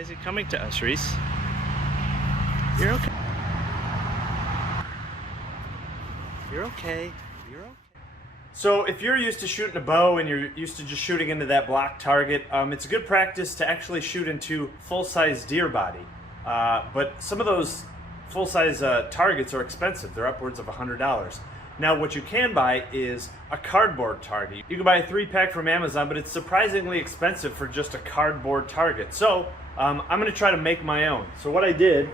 Why is he coming to us, Reese? You're okay. You're okay. You're okay. So if you're used to shooting a bow and you're used to just shooting into that block target, it's a good practice to actually shoot into full-size deer body. But some of those full-size targets are expensive. They're upwards of $100. Now what you can buy is a cardboard target. You can buy a 3-pack from Amazon, but it's surprisingly expensive for just a cardboard target. So I'm going to try to make my own. So what I did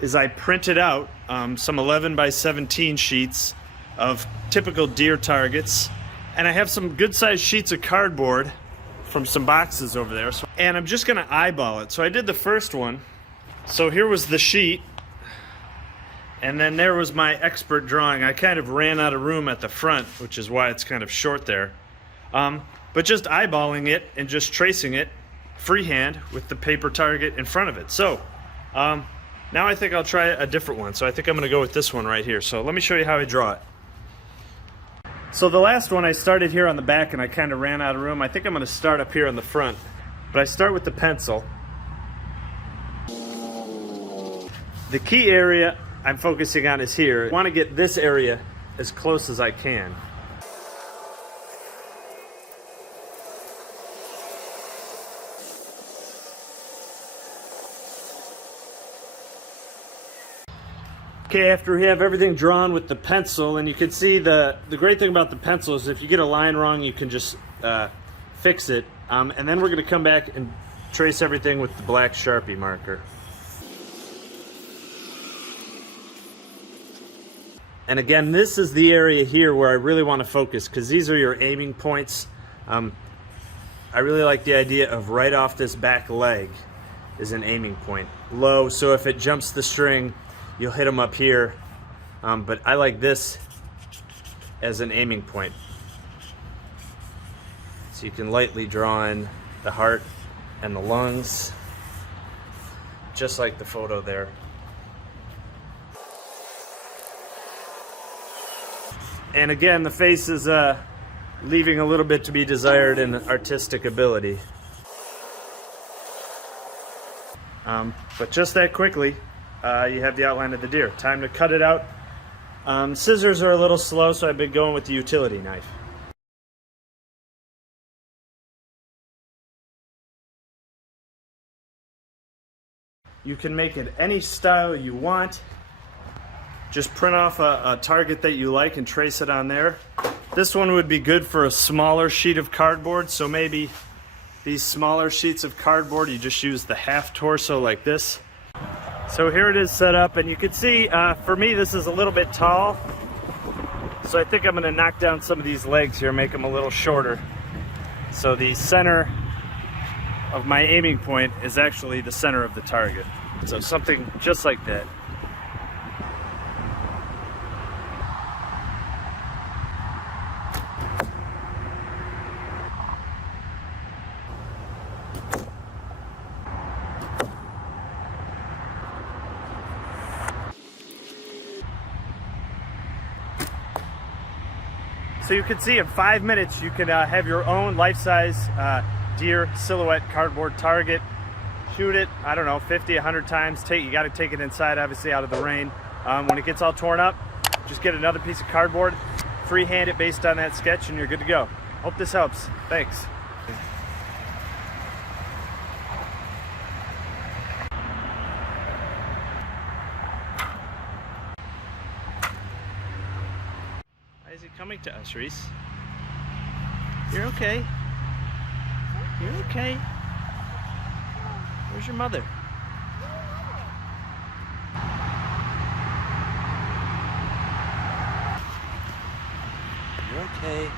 is I printed out some 11 by 17 sheets of typical deer targets, and I have some good sized sheets of cardboard from some boxes over there. And I'm just going to eyeball it. So I did the first one. So here was the sheet. And then there was my expert drawing. I kind of ran out of room at the front, which is why it's kind of short there. But just eyeballing it and just tracing it freehand with the paper target in front of it. So now I think I'll try a different one. So I think I'm going to go with this one right here. So let me show you how I draw it. So the last one I started here on the back and I kind of ran out of room. I think I'm going to start up here on the front. But I start with the pencil. The key area I'm focusing on is here. I want to get this area as close as I can. Okay, after we have everything drawn with the pencil, and you can see the great thing about the pencil is if you get a line wrong, you can just fix it. And then we're going to come back and trace everything with the black Sharpie marker. And again, this is the area here where I really want to focus because these are your aiming points. I really like the idea of right off this back leg is an aiming point. Low, so if it jumps the string, you'll hit them up here. But I like this as an aiming point. So you can lightly draw in the heart and the lungs, just like the photo there. And again, the face is leaving a little bit to be desired in artistic ability. But just that quickly, you have the outline of the deer. Time to cut it out. Scissors are a little slow, so I've been going with the utility knife. You can make it any style you want. Just print off a target that you like and trace it on there. This one would be good for a smaller sheet of cardboard, so maybe these smaller sheets of cardboard, you just use the half torso like this. So here it is set up, and you can see for me this is a little bit tall, so I think I'm going to knock down some of these legs here, make them a little shorter. So the center of my aiming point is actually the center of the target. So something just like that. So you can see in 5 minutes you can have your own life-size deer silhouette cardboard target. Shoot it, I don't know, 50, 100 times. You got to take it inside, obviously, out of the rain. When it gets all torn up, just get another piece of cardboard, freehand it based on that sketch, and you're good to go. Hope this helps. Thanks. Why is he coming to us, Reese? You're okay. You're okay. Where's your mother? You're okay.